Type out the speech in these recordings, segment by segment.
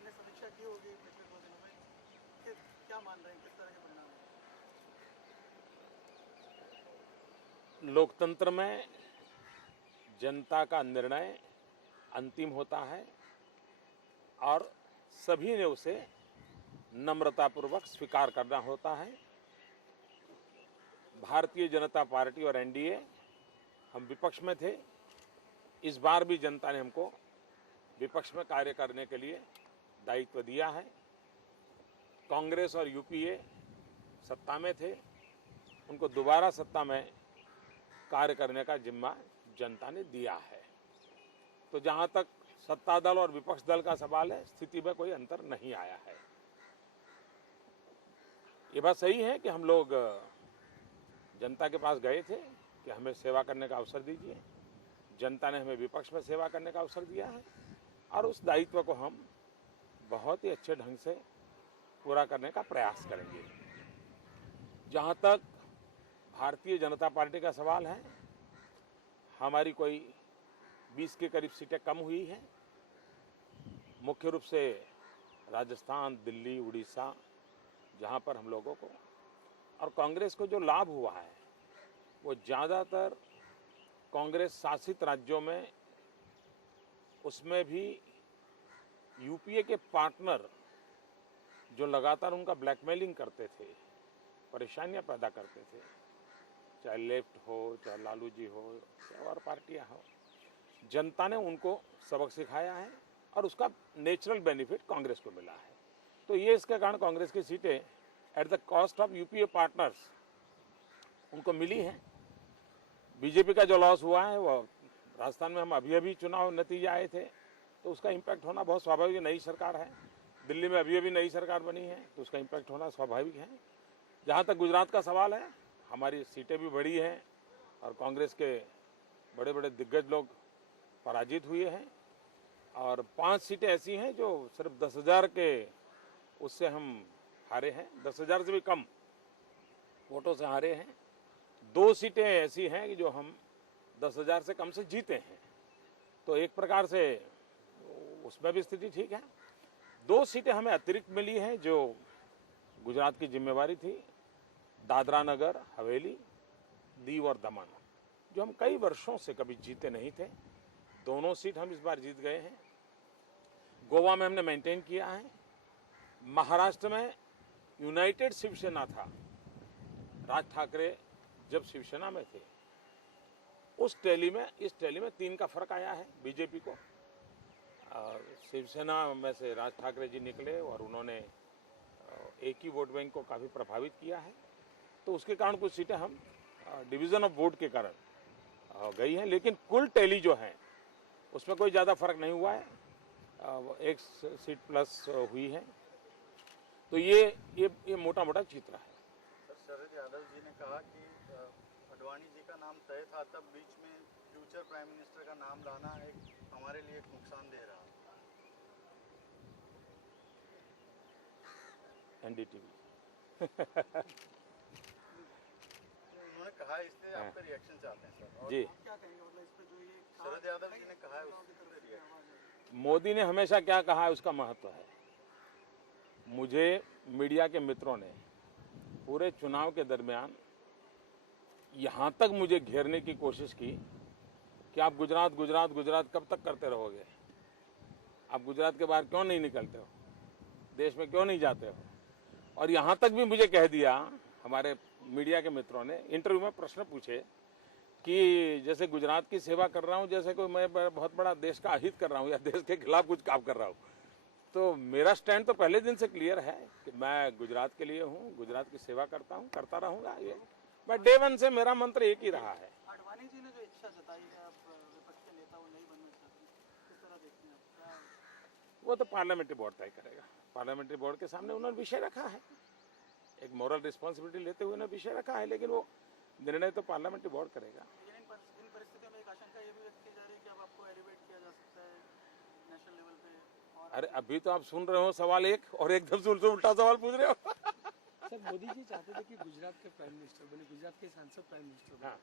आपने समीक्षा की होगी पिछले 2 दिनों में, क्या मान रहे हैं, किस तरह के परिणाम हैं? लोकतंत्र में जनता का निर्णय अंतिम होता है और सभी ने उसे नम्रतापूर्वक स्वीकार करना होता है। भारतीय जनता पार्टी और एनडीए हम विपक्ष में थे, इस बार भी जनता ने हमको विपक्ष में कार्य करने के लिए दायित्व दिया है। कांग्रेस और यूपीए सत्ता में थे, उनको दोबारा सत्ता में कार्य करने का जिम्मा जनता ने दिया है। तो जहां तक सत्ता दल और विपक्ष दल का सवाल है, स्थिति में कोई अंतर नहीं आया है। ये बात सही है कि हम लोग जनता के पास गए थे कि हमें सेवा करने का अवसर दीजिए। जनता ने हमें विपक्ष में सेवा करने का अवसर दिया है और उस दायित्व को हम बहुत ही अच्छे ढंग से पूरा करने का प्रयास करेंगे। जहां तक भारतीय जनता पार्टी का सवाल है, हमारी कोई 20 के करीब सीटें कम हुई हैं, मुख्य रूप से राजस्थान, दिल्ली, उड़ीसा, जहां पर हम लोगों को और कांग्रेस को जो लाभ हुआ है वो ज़्यादातर कांग्रेस शासित राज्यों में, उसमें भी यूपीए के पार्टनर जो लगातार उनका ब्लैकमेलिंग करते थे, परेशानियां पैदा करते थे, चाहे लेफ्ट हो, चाहे लालू जी हो, चाहे और पार्टियां हो, जनता ने उनको सबक सिखाया है और उसका नेचुरल बेनिफिट कांग्रेस को मिला है। तो ये इसके कारण कांग्रेस की सीटें at the cost of UPA partners उनको मिली हैं। बीजेपी का जो लॉस हुआ है वो राजस्थान में हम अभी चुनाव नतीजे आए थे तो उसका इम्पैक्ट होना बहुत स्वाभाविक है। नई सरकार है, दिल्ली में अभी नई सरकार बनी है तो उसका इम्पैक्ट होना स्वाभाविक है। जहाँ तक गुजरात का सवाल है, हमारी सीटें भी बढ़ी हैं और कांग्रेस के बड़े बड़े दिग्गज लोग पराजित हुए हैं और 5 सीटें ऐसी हैं जो सिर्फ 10,000 के उससे हम हारे हैं, 10,000 से भी कम वोटों से हारे हैं। 2 सीटें ऐसी हैं कि जो हम 10,000 से कम से जीते हैं। तो एक प्रकार से उसमें भी स्थिति ठीक है। 2 सीटें हमें अतिरिक्त मिली हैं जो गुजरात की जिम्मेवारी थी, दादरा नगर हवेली, दीव और दमन, जो हम कई वर्षों से कभी जीते नहीं थे। दोनों सीट हम इस बार जीत गए हैं। गोवा में हमने मेंटेन किया है। महाराष्ट्र में यूनाइटेड शिवसेना था, राज ठाकरे जब शिवसेना में थे, उस टैली में इस टैली में 3 का फर्क आया है बीजेपी को। शिवसेना में से राज ठाकरे जी निकले और उन्होंने एक ही वोट बैंक को काफ़ी प्रभावित किया है। तो उसके कारण कुछ सीटें हम डिवीज़न ऑफ वोट के कारण गई हैं, लेकिन कुल टैली जो है उसमें कोई ज़्यादा फर्क नहीं हुआ है, 1 सीट प्लस हुई है। तो ये मोटा मोटा चित्र है। सर, शरद यादव जी ने कहा कि अडवाणी जी का नाम तय था, तब बीच में फ्यूचर प्राइम मिनिस्टर का नाम लाना हमारे लिए एक नुकसान दे रहा है। एनडीटीवी उन्होंने कहा, इसलिए आपका रिएक्शन चाहते हैं सर। और जी, क्या कहेंगे, मतलब इस पे जो ये शरद यादव जी ने कहा है उसके रिएक्शन। मोदी ने हमेशा क्या कहा है उसका महत्व है। मुझे मीडिया के मित्रों ने पूरे चुनाव के दरमियान यहाँ तक मुझे घेरने की कोशिश की कि आप गुजरात गुजरात गुजरात कब तक करते रहोगे, आप गुजरात के बाहर क्यों नहीं निकलते हो, देश में क्यों नहीं जाते हो। और यहाँ तक भी मुझे कह दिया, हमारे मीडिया के मित्रों ने इंटरव्यू में प्रश्न पूछे कि जैसे गुजरात की सेवा कर रहा हूँ, जैसे कोई मैं बहुत बड़ा देश का अहित कर रहा हूँ या देश के खिलाफ कुछ काम कर रहा हूँ। तो मेरा स्टैंड तो पहले दिन से क्लियर है कि मैं गुजरात के लिए हूँ, गुजरात की सेवा करता हूँ, करता रहूँगा। ये मैं डे 1 से मेरा मंत्र एक ही रहा है। आडवाणी जी ने जो इच्छा जताई है, आप विपक्ष के नेता वो नहीं बनना चाहते, किस तरह देखते हैं आप? क्या वो तो पार्लियामेंट्री बोर्ड तय करेगा। पार्लियामेंट्री बोर्ड के सामने उन्होंने विषय रखा है, एक मॉरल रिस्पॉन्सिबिलिटी लेते हुए उन्होंने विषय रखा है, लेकिन वो निर्णय तो पार्लियामेंट्री बोर्ड करेगा। लेकिन इन परिस्थितियों में एक आशंका ये भी व्यक्त की जा रही है कि अब आपको एलिवेट किया जा सकता है नेशनल लेवल पे। और अरे अभी तो आप सुन रहे हो सवाल एक और एकदम से उल्टा सवाल पूछ रहे हो। सर, मोदी जी चाहते थे कि गुजरात के प्राइम मिनिस्टर बने, गुजरात के सांसद प्राइम मिनिस्टर बने। हाँ।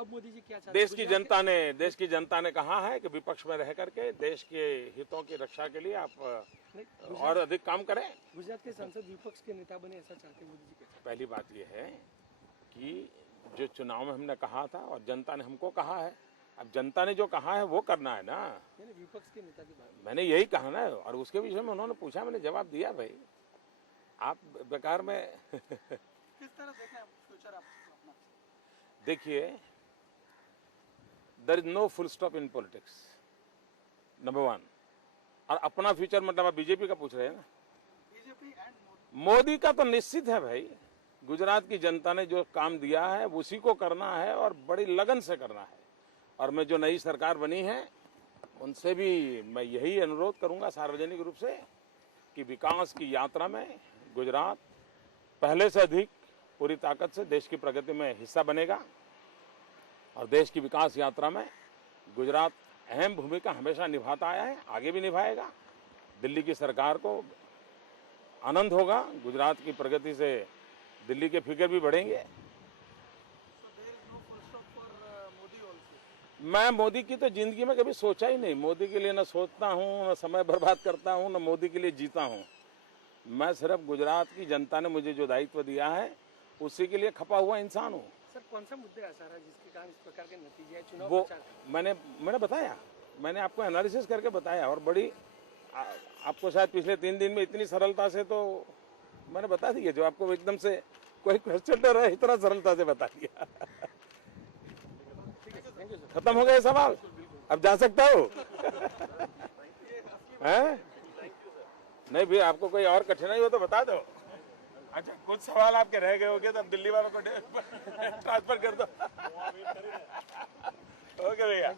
अब मोदी जी क्या चाहते देश की जनता ने कहा है कि विपक्ष में रह करके देश के हितों की रक्षा के लिए आप और अधिक काम करें। गुजरात के सांसद विपक्ष के नेता बने ऐसा चाहते मोदी जी क्या? पहली बात यह है कि जो चुनाव में हमने कहा था और जनता ने हमको कहा है, अब जनता ने जो कहा है वो करना है ना। यानी विपक्ष के नेता की बात मैंने यही कहा ना, और उसके विषय में उन्होंने पूछा, मैंने जवाब दिया। भाई आप बेकार में किस तरह देखें फ्यूचर आप अपना? देखिए, there is no full stop in politics, number one. और अपना फ्यूचर मतलब आप बीजेपी का पूछ रहे हैं ना? बीजेपी एंड मोदी का तो निश्चित है भाई। गुजरात की जनता ने जो काम दिया है उसी को करना है और बड़ी लगन से करना है। और मैं जो नई सरकार बनी है उनसे भी मैं यही अनुरोध करूंगा सार्वजनिक रूप से कि विकास की यात्रा में गुजरात पहले से अधिक पूरी ताकत से देश की प्रगति में हिस्सा बनेगा। और देश की विकास यात्रा में गुजरात अहम भूमिका हमेशा निभाता आया है, आगे भी निभाएगा। दिल्ली की सरकार को आनंद होगा, गुजरात की प्रगति से दिल्ली के फिगर भी बढ़ेंगे। मैं मोदी की तो जिंदगी में कभी सोचा ही नहीं। मोदी के लिए न सोचता हूँ, न समय बर्बाद करता हूँ, न मोदी के लिए जीता हूँ। मैं सिर्फ गुजरात की जनता ने मुझे जो दायित्व दिया है उसी के लिए खपा हुआ इंसान हूँ। सर कौन सा मुद्दे ऐसा है जिसके कारण इस प्रकार के नतीजे हैं चुनाव वो प्रचार? मैंने बताया, मैंने आपको एनालिसिस करके बताया। और बड़ी आपको शायद पिछले 3 दिन में इतनी सरलता से तो मैंने बता दिया, जो आपको एकदम से कोई क्वेश्चन न रहे इतना सरलता से बता दिया। खत्म हो गया सवाल, अब जा सकता हो? हैं? नहीं भी आपको कोई और कठिनाई हो तो बता दो। अच्छा, कुछ सवाल आपके रह गए होंगे तो अब दिल्ली वालों को ट्रांसफर कर दो। ओके भैया।